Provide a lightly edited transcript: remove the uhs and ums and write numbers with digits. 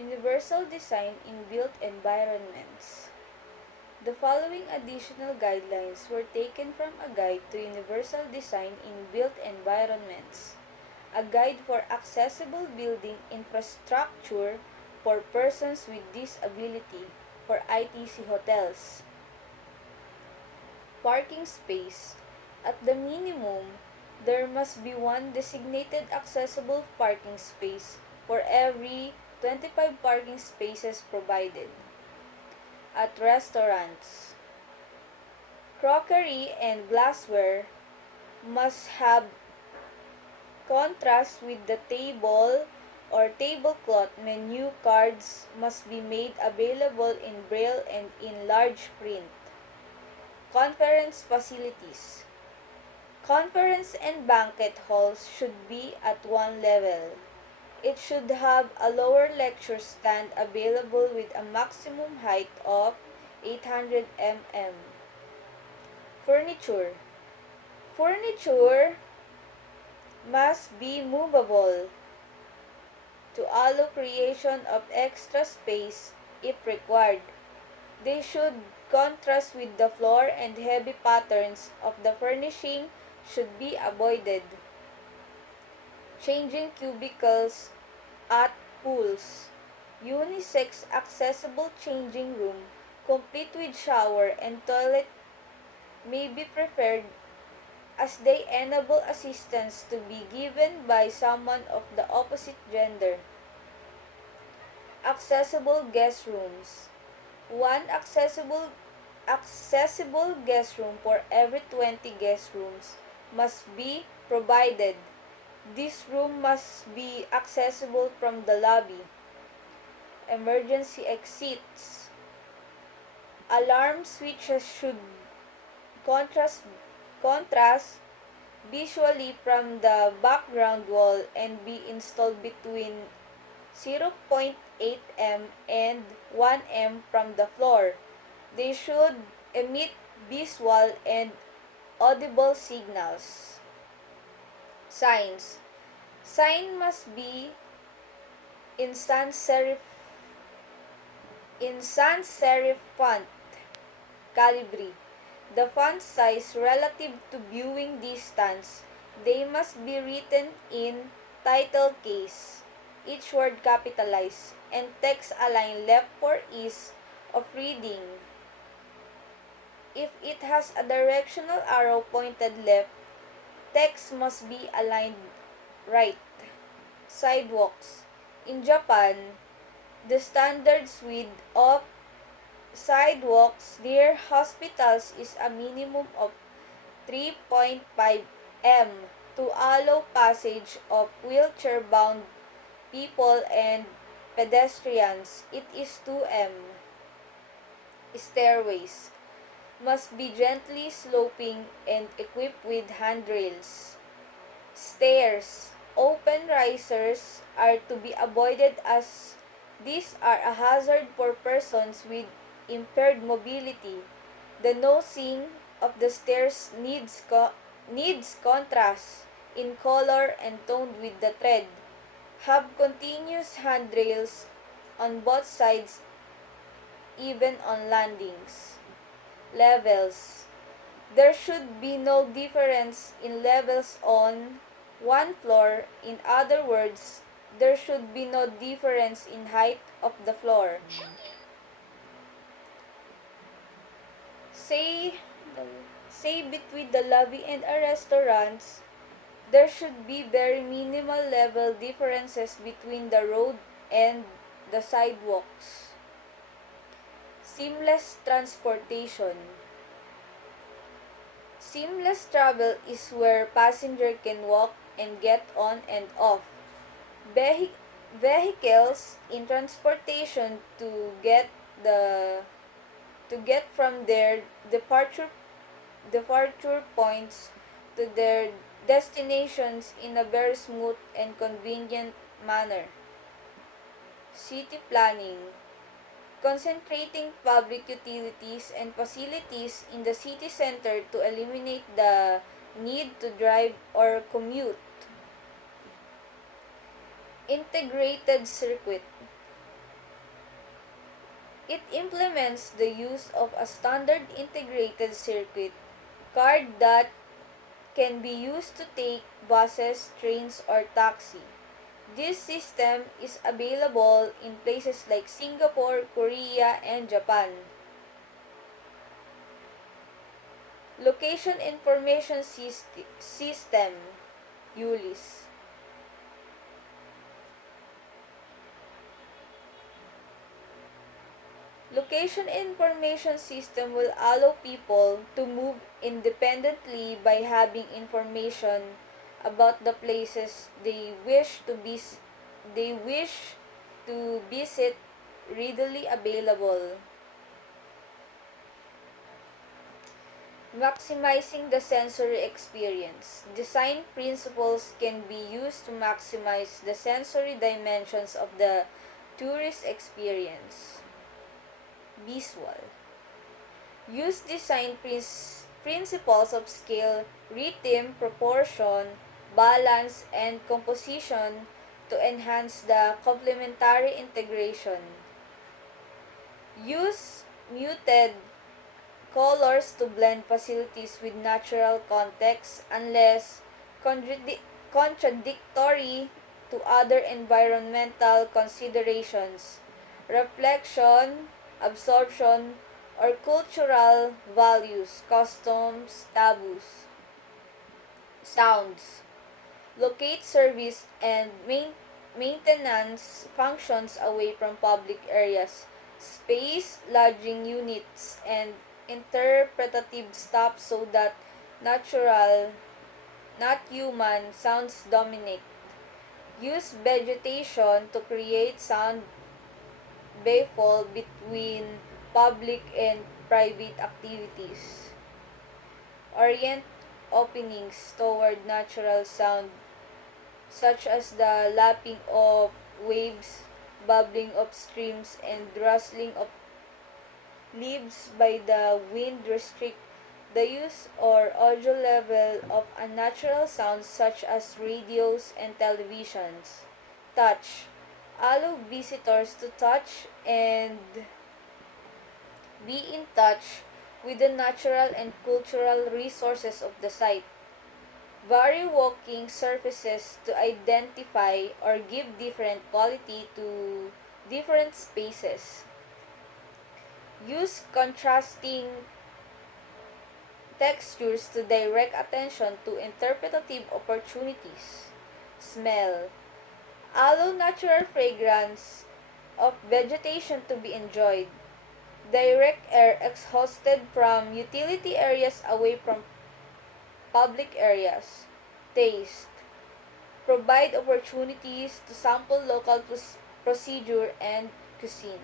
Universal design in built environments. The following additional guidelines were taken from a guide to universal design in built environments, a guide for accessible building infrastructure for persons with disability for ITC hotels. Parking space. At the minimum, there must be one designated accessible parking space for every 25 parking spaces provided. At restaurants, crockery and glassware must have contrast with the table or tablecloth. Menu cards must be made available in braille and in large print. Conference facilities. Conference and banquet halls should be at one level. It should have a lower lecture stand available with a maximum height of 800 mm. Furniture. Furniture must be movable to allow creation of extra space if required. They should contrast with the floor, and heavy patterns of the furnishing should be avoided. Changing cubicles at pools. Unisex accessible changing room, complete with shower and toilet, may be preferred as they enable assistance to be given by someone of the opposite gender. Accessible guest rooms. One accessible guest room for every 20 guest rooms must be provided. This room must be accessible from the lobby. Emergency exits. Alarm switches should contrast visually from the background wall and be installed between 0.8 m and 1 m from the floor. They should emit visual and audible signals. Signs. Sign must be in sans serif font Calibri. The font size relative to viewing distance. They must be written in title case, each word capitalized, and text aligned left for ease of reading. If it has a directional arrow pointed left, text must be aligned right. Sidewalks. In Japan, the standard width of sidewalks near hospitals is a minimum of 3.5 m to allow passage of wheelchair-bound people and pedestrians. It is 2 m. Stairways must be gently sloping and equipped with handrails. Stairs. Open risers are to be avoided as these are a hazard for persons with impaired mobility. The nosing of the stairs needs contrast in color and tone with the tread. Have continuous handrails on both sides, even on landings. Levels. There should be no difference in levels on one floor. In other words, there should be no difference in height of the floor. Say, say between the lobby and a restaurant, there should be very minimal level differences between the road and the sidewalks. Seamless transportation. Seamless travel is where passenger can walk and get on and off. Vehicles in transportation the to get from their departure points to their destinations in a very smooth and convenient manner. City planning. Concentrating public utilities and facilities in the city center to eliminate the need to drive or commute. Integrated circuit. It implements the use of a standard integrated circuit card that can be used to take buses, trains, or taxi. This system is available in places like Singapore, Korea, and Japan. Location Information System ULIS. Location Information System will allow people to move independently by having information about the places they wish to visit readily available. Maximizing the sensory experience. Design principles can be used to maximize the sensory dimensions of the tourist experience. Visual. Use design principles of scale, rhythm, proportion, balance, and composition to enhance the complementary integration. Use muted colors to blend facilities with natural context unless contradictory to other environmental considerations, reflection, absorption, or cultural values, customs, taboos. Sounds. Locate service and maintenance functions away from public areas, space, lodging units, and interpretative stops so that natural, not human, sounds dominate. Use vegetation to create sound baffle between public and private activities. Orient openings toward natural sound such as the lapping of waves, bubbling of streams, and rustling of leaves by the wind restrict the use or audio level of unnatural sounds such as radios and televisions. Touch. Allow visitors to touch and be in touch with the natural and cultural resources of the site. Vary walking surfaces to identify or give different quality to different spaces. Use contrasting textures to direct attention to interpretative opportunities. Smell. Allow natural fragrance of vegetation to be enjoyed. Direct air exhausted from utility areas away from public areas. Taste. Provide opportunities to sample local procedure and cuisine.